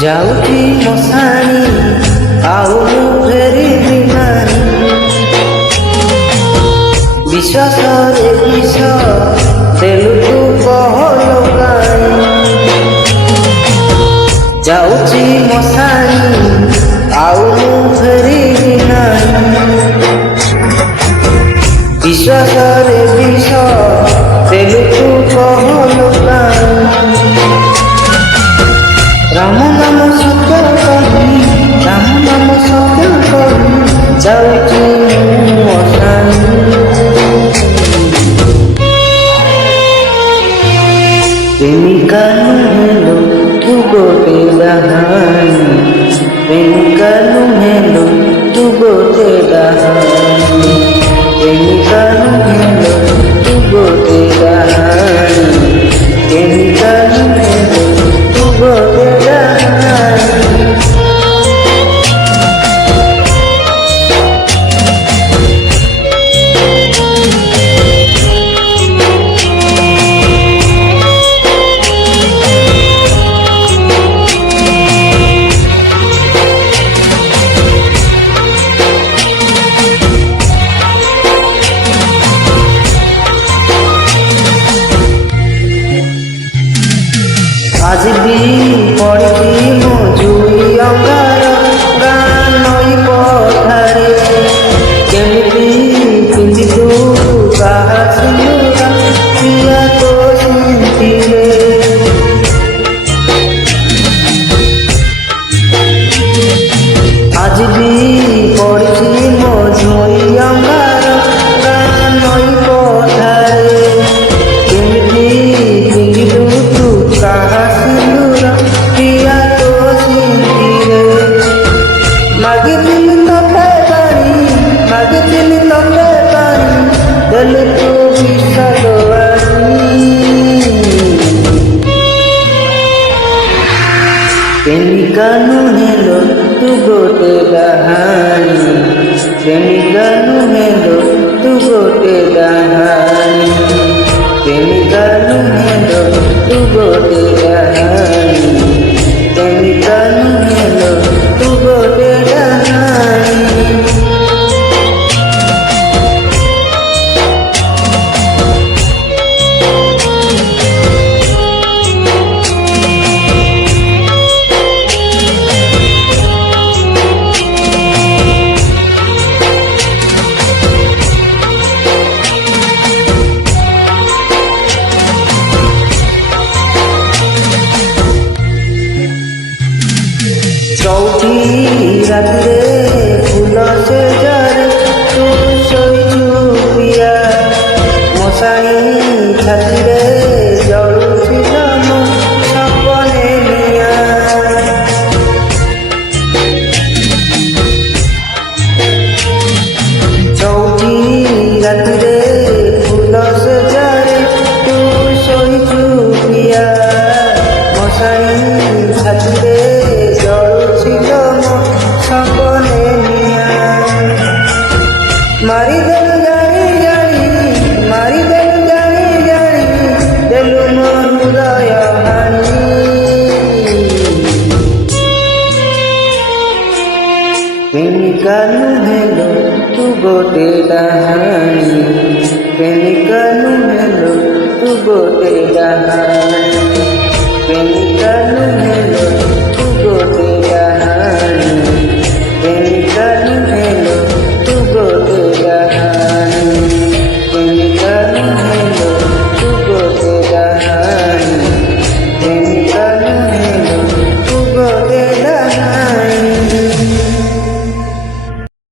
ଯାଉଛି ମଶାଣି ଆଉ ମୁଁ ଫେରିବି ନାହିଁ। ବିଶ୍ୱାସରେ ବିଷ ଦେଲୁ ତୁ ପହଲ କାଇଁ। ଯାଉଛି ମଶାଣି ଆଉ ମୁଁ ଫେରିବି ନାହିଁ। ବିଶ୍ୱାସରେ ବିଷ ଦେଲୁ ତୁ ପହଲ କାଇଁ। ରାମ ନାମ ସତ୍ୟ କହି, ରାମ ନାମ ସତ୍ୟ କହି ଯାଉଛି ମୁଁ ମଶାଣି। ପ୍ରେମିକା ନୁହେଁ ତୁ ଗୋଟେ ଡାହାଣୀ, ପ୍ରେମିକା ନୁହେଁ ତୁ ଗୋଟେ ଡାହାଣୀ। ପ୍ରେମିକା ନୁହେଁ ତୁ ଗୋଟେ ଡାହାଣୀ, ପ୍ରେମିକା ନୁହେଁ ତୁ ଗୋଟେ ଡାହାଣୀ। আজ ବି ପଡ଼ିଛି ମୋ ଜୁଇ ଅଙ୍ଗାର ଗାଁ ନଈ ପଠାରେ। କେମିତି ପିନ୍ଧିବୁ କାହା ସିନ୍ଦୁର ପ୍ରିୟା ତୋ ସିନ୍ଥିରେ। ଆଜି ବି ପଡ଼ିଛି ମୋ ଜୁଇ ଅଙ୍ଗାର ଗାଁ ନଈ ପଠାରେ। କେମିତି ପିନ୍ଧିବୁ ତୁ କାହା ସିନ୍ଦୁର ପ୍ରିୟା ତୋ ସିନ୍ଥିରେ। ମାଗିଥିଲି ତତେ ପାଣି, ମାଗିଥିଲି ତତେ ପାଣି ଦେଲୁ ତୁ ବିଷାଦ ଆଣି। ପ୍ରେମିକା ନୁହେଁ ତୁ ଗୋଟେ ଡାହାଣୀ, ପ୍ରେମିକା ନୁହେଁ ତୁ ଗୋଟେ ଡାହାଣୀ। ପ୍ରେମିକା ନୁହେଁ ତୁ ଗୋଟେ ଡାହାଣୀ, ପ୍ରେମିକା ନୁହେଁ ତୁ ଗୋଟେ ଡାହାଣୀ। ଚଉଠି ରାତିରେ ଫୁଲ ସେଜରେ ତୁ ଶୋଇଛୁ ପ୍ରିୟା। ମଶାଣି ଛାତିରେ ଜଳୁଥିଲା ମୋ ସପନେ ନିଆଁ। ଚଉଠି ରାତିରେ ଫୁଲ ସେଜରେ ତୁ ଶୋଇଛୁ ପ୍ରିୟା। ମଶାଣି ଛାତିରେ ସପନେ ନିଆଁ। ମାରିଦେଲୁ ଜାଣି ଜାଣି, ମାରିଦେଲୁ ଜାଣି ଜାଣି ଦେଲୁ ମୋ ହୃଦୟ ହାଣି। ପ୍ରେମିକା ନୁହେଁ ତୁ ଗୋଟେ ଡାହାଣୀ, ପ୍ରେମିକା ନୁହେଁ ତୁ ଗୋଟେ ଡାହାଣୀ।